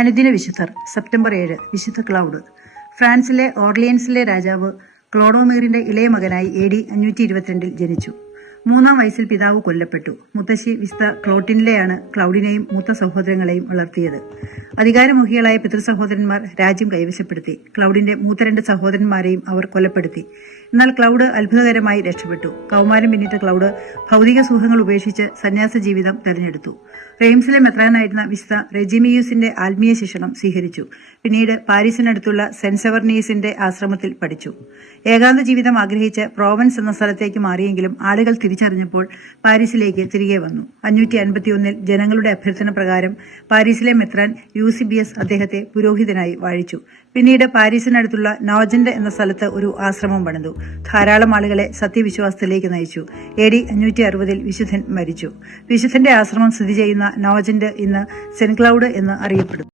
അനുദിന വിശുദ്ധർ സെപ്റ്റംബർ 7 വിശുദ്ധ ക്ലൗഡ്. ഫ്രാൻസിലെ ഓർലിയൻസിലെ രാജാവ് ക്ലോഡോമീറിന്റെ ഇളയ മകനായി AD 522 ജനിച്ചു. 3-ാം വയസ്സിൽ പിതാവ് കൊല്ലപ്പെട്ടു. മുത്തശ്ശി വിസ്ത ക്ലോട്ടിനിലെയാണ് ക്ലൗഡിനെയും മൂത്ത സഹോദരങ്ങളെയും വളർത്തിയത്. അധികാരമോഹികളായ പിതൃസഹോദരന്മാർ രാജ്യം കൈവശപ്പെടുത്തി. ക്ലൗഡിന്റെ മൂത്ത 2 സഹോദരന്മാരെയും അവർ കൊലപ്പെടുത്തി. എന്നാൽ ക്ലൗഡ് അത്ഭുതകരമായി രക്ഷപ്പെട്ടു. കൗമാരം പിന്നിട്ട ക്ലൗഡ് ഭൗതിക സുഖങ്ങൾ ഉപേക്ഷിച്ച് സന്യാസ ജീവിതം തെരഞ്ഞെടുത്തു. റെയിംസിലെ മെത്രാനായിരുന്ന വിസ്ത റെജിമിയൂസിന്റെ ആത്മീയ ശിക്ഷണം സ്വീകരിച്ചു. പിന്നീട് പാരീസിനടുത്തുള്ള സെന്റ് സെവർണീസിന്റെ ആശ്രമത്തിൽ പഠിച്ചു. ഏകാന്ത ജീവിതം ആഗ്രഹിച്ച് പ്രോവൻസ് എന്ന സ്ഥലത്തേക്ക് മാറിയെങ്കിലും ആളുകൾ തിരിച്ചറിഞ്ഞപ്പോൾ പാരീസിലേക്ക് തിരികെ വന്നു. 551 ജനങ്ങളുടെ അഭ്യർത്ഥന പ്രകാരം പാരീസിലെ മെത്രാൻ യൂസിബിയസ് അദ്ദേഹത്തെ പുരോഹിതനായി വാഴിച്ചു. പിന്നീട് പാരീസിനടുത്തുള്ള നോജന്റ് എന്ന സ്ഥലത്ത് ഒരു ആശ്രമം പണിതു. ധാരാളം ആളുകളെ സത്യവിശ്വാസത്തിലേക്ക് നയിച്ചു. AD 560 വിശുദ്ധൻ മരിച്ചു. വിശുദ്ധന്റെ ആശ്രമം സ്ഥിതി ചെയ്യുന്ന നോജന്റ് ഇന്ന് സെന്റ് ക്ലൗഡ് എന്ന് അറിയപ്പെടുന്നു.